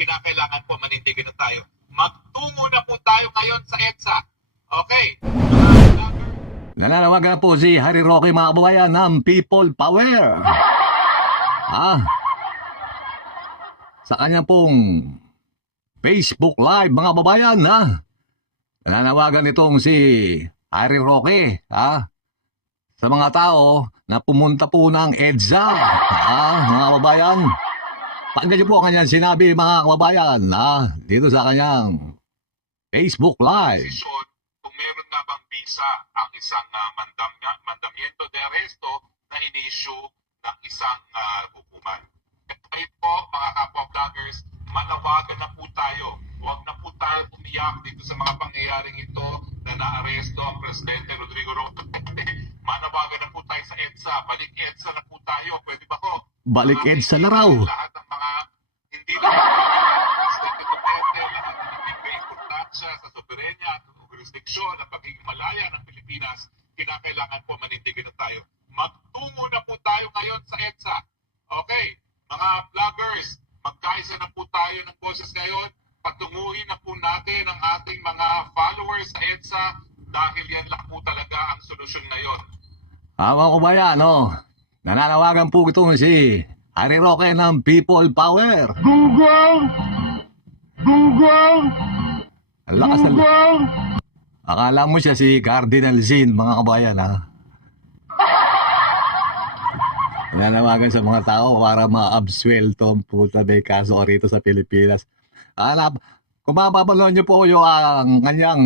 kinakailangan po manindigan na tayo. Magtungo na po tayo ngayon sa EDSA. Okay? Mga vlogger, Nananawagan po si Harry Roque, mga kababayan, ng People Power. Sa kanya pong Facebook Live, mga kababayan, nananawagan itong si Harry Roque, sa mga tao na pumunta po ng EDSA, mga kababayan. Pakinggan niyo po ang kanyang sinabi, mga kababayan, dito sa kanyang Facebook Live. desisyon kung meron nga bang visa ang isang mandamiento de arresto na in-issue ng isang hukuman. Kaya po, mga kapwa-vloggers, manawagan na po tayo. Huwag na po tayo umiyak dito sa mga pangyayaring ito na naaresto ang Presidente Rodrigo Roque. Manawagan na po tayo sa EDSA. Balik EDSA na po tayo. Pwede ba ko? Balik EDSA na raw. Lahat ng mga hindi na Presidente Duterte, lahat ng nagbibigay importansya sa soberenya at jurisdiksyon at pagiging malaya ng Pilipinas, kinakailangan po manindigan na tayo. Magtungo na po tayo ngayon sa EDSA. Okay, mga vloggers, magkaisa na po tayo ng boses ngayon. Patunguhin na po natin ang ating mga followers sa EDSA dahil yan lang po talaga ang solusyon ngayon. Mga kababayan, nananawagan po itong si Harry Roque ng People Power. Google! Ang lakas ng... Akala mo siya si Cardinal Zin, mga kabayan, Nananawagan sa mga tao para ma-absuelto ang puta de kaso rito sa Pilipinas. Kung mapapanood niyo po yung kanyang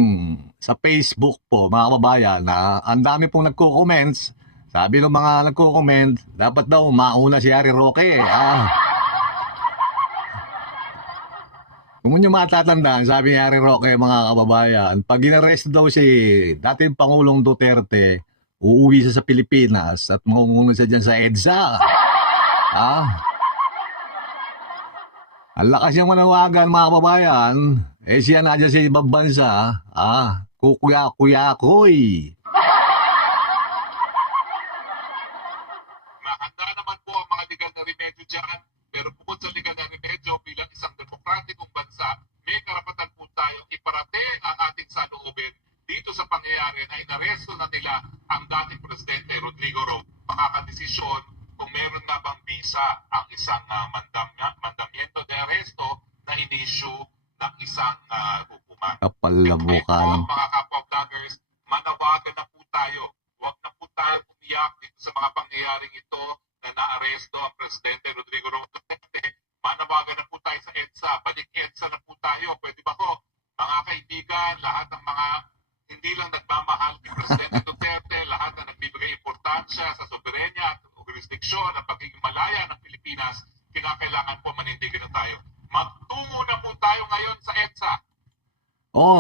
sa Facebook po, mga kababayan, ang dami pong nagko-comments. Sabi ng mga nagko-comment, dapat daw mauna si Harry Roque. Kung nyo matatandaan, sabi ni Harry Roque, mga kababayan, pag inaresto daw si dating Pangulong Duterte, uuwi siya sa Pilipinas at mangunguna siya dyan sa EDSA. Ang lakas niyang manawagan, mga kababayan. Siya na dyan sa ibang bansa. Kukuya-kuya-kuy. Mahanda naman po ang mga legal na remedyo dyan, pero bukod sa legal na remedyo bilang isang demokratikong bansa, may karapatan po tayong iparating ang ating saloobin dito sa pangyayari na inaresto na nila ang dating Presidente Rodrigo Roque. Makakadesisyon kung meron nga bang visa ang isang mandamiento de arresto na in-issue ng isang hukuman. Kapal na mukha Kaya ng... po, mga kapwa-vloggers, manawagan na po tayo. Huwag na po tayo umiyak dito sa mga pangyayaring ito na naaresto ang Presidente Rodrigo Roque. Manawagan na po tayo sa EDSA. Balik EDSA na po tayo. Pwede ba ko? Mga kaibigan, lahat ng mga hindi lang nagmamahal kay Presidente Duterte, lahat na nagbibigay importansya sa soberenya at jurisdiksyon at pagiging malaya ng Pilipinas, kinakailangan po manindigan na tayo. Magtungo na po tayo ngayon sa EDSA.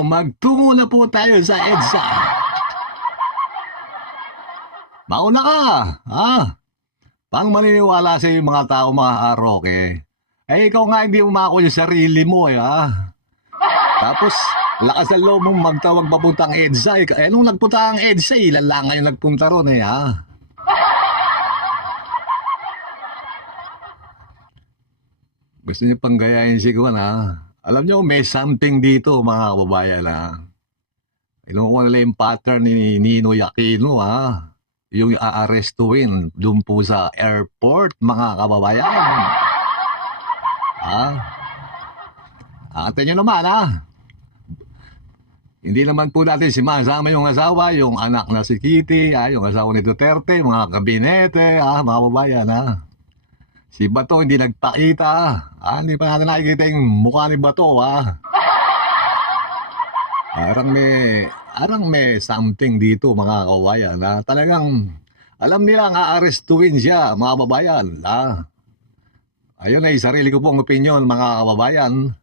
Magtungo na po tayo sa EDSA. Mauna ka, Pang maniniwala sa yung mga tao, mga Roque. Ikaw nga hindi umako yung sarili mo, Tapos, lakas ng loob mong magtawag papuntang EDSA. Nung nagpunta ang EDSA, ilan lang ngayon nagpunta ron, Gusto niyo pang gayahin si Juan, Alam niyo, may something dito, mga kababayan, Inukuha nila yung pattern ni Ninoy Aquino, Yung aarestuin doon po sa airport, mga kababayan. Atin nyo naman, Hindi naman po natin sinasama yung asawa, yung anak na si Kitty, yung asawa ni Duterte, mga kabinete, mga kababayan, Si Bato hindi nagpakita, Hindi pa natin nakikita yung mukha ni Bato, Parang may something dito, mga kababayan, talagang alam nila nga aarestuin siya, mga kababayan, Ayun ay sarili ko pong opinion, mga kababayan.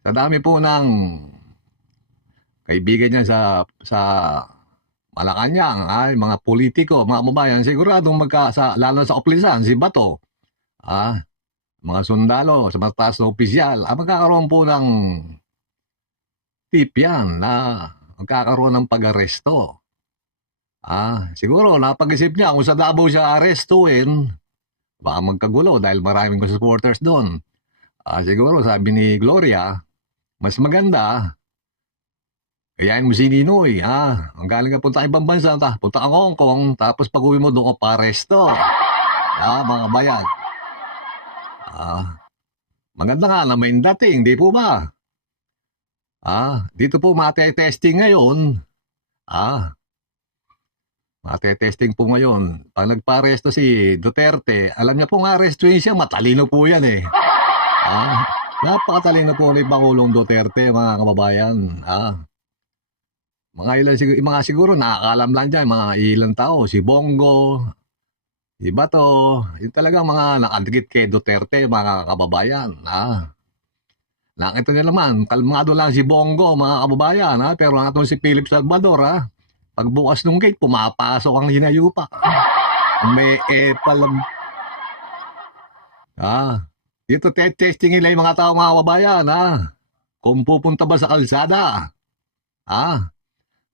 Sa dami po ng kaibigan niya sa Malacanang, mga politiko, mga kababayan, siguradong lalo sa opisan, si Bato, mga sundalo, sa mataas na opisyal, magkakaroon po ng tip yan na magkakaroon ng pag-aresto. Siguro napag-isip niya kung sa Davao siya arestuin, baka magkagulo dahil maraming supporters doon. Siguro sabi ni Gloria, mas maganda, kayain mo si Ninoy, ang galing ka punta ibang bansa, punta kang Hong Kong, tapos pag-uwi mo doon ka paresto. Mga bayan. Maganda nga na may dating, di po ba? Dito po mate-testing ngayon. Mate-testing po ngayon. Pag nagparesto si Duterte, alam niya pong arestuin siya, matalino po yan eh. Napakatalino po ni Pangulong Duterte, mga kababayan. Mga siguro nakakalam lang dyan, mga ilang tao, si Bongo, si Bato, yung talagang mga nakadikit kay Duterte, mga kababayan. Nakita niyo naman, kalmado lang si Bongo, mga kababayan, pero natong si Philip Salvador, pagbukas ng gate, pumapasok ang hinayupa. May palam. Dito testing nila yung mga tao, mga kababayan, kung pupunta ba sa kalsada.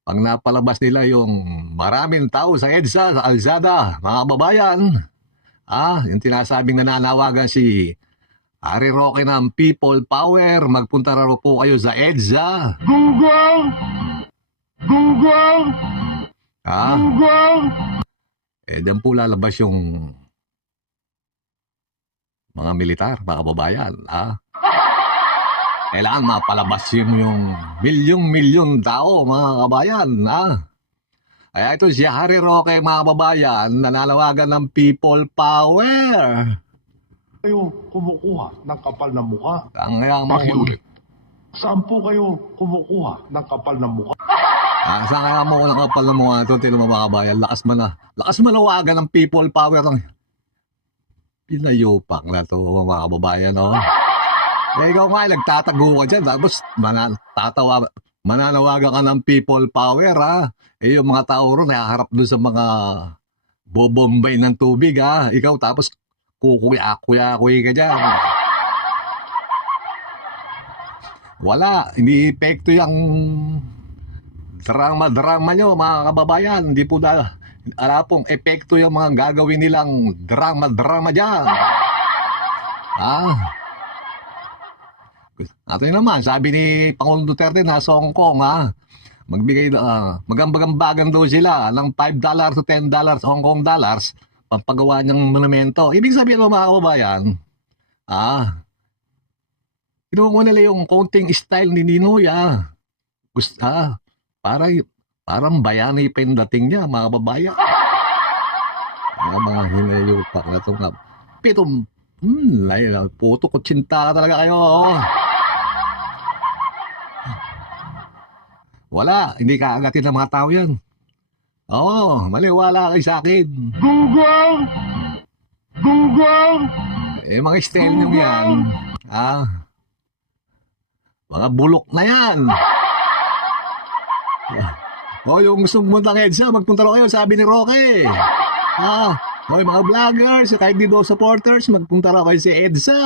Pag napalabas nila yung maraming tao sa EDSA, sa kalsada, mga kababayan, yung tinasabing nananawagan si Harry Roque ng People Power, magpunta raw po kayo sa EDSA. Google! Diyan po lalabas yung mga militar, mga kababayan. Kailangan mapalabas yung milyong-milyon tao, mga kababayan. Kaya ito si Harry Roque, mga kababayan, nananawagan ng People Power. Kayo kumukuha ng kapal na mukha? Pakiulit. Saan po kayo kumukuha ng kapal na mukha? Saan kaya mo ng kapal na mukha ito, tino mga kababayan? Lakas manawagan ng People Power. Pinayupak na ito, mga kababayan, ikaw nga, nagtatago ka dyan, tapos mananawagan ka ng People Power, yung mga tao ron, nakaharap doon sa mga bobombay ng tubig, ikaw tapos kukuya-kuya ka dyan. Wala, hindi epekto yung drama nyo, mga kababayan. Hindi po pong epekto yung mga gagawin nilang drama dyan. Ato naman, sabi ni Pangulong Duterte, nasa Hong Kong, magbigay, magambagan daw sila ng $5 to $10 Hong Kong dollars pampagawa niyang monumento. Ibig sabihin mo, mga kababayan, kinuha mo nila yung konting style ni Ninoy, parang bayani pa yung dating niya, mga kababayan. Mga hinayupak na ito nga. Puto kutsinta talaga kayo. Wala, hindi kaagatin ng mga tao yan. Maliwala kayo sa akin. Google! Mga style nyo yan, mga bulok na yan. Yung gusto pumunta ng EDSA, magpunta kayo, sabi ni Roque. Mga vloggers, kahit di daw supporters, magpunta raw kayo sa EDSA.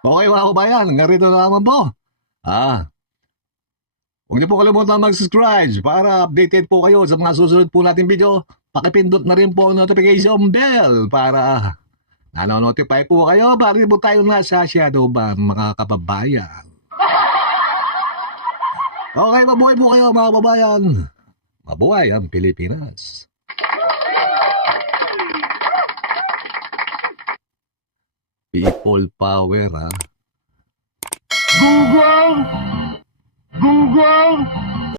Okay, mga kabayan, narito na naman po. Huwag niyo po kalimutan mag-subscribe para updated po kayo sa mga susunod po natin video. Pakipindot na rin po ang notification bell para nanonotify po kayo para di po tayo nasa shadowban, mga kababayan. Okay, mabuhay po kayo, mga kababayan. Mabuhay ang Pilipinas. People Power, Google!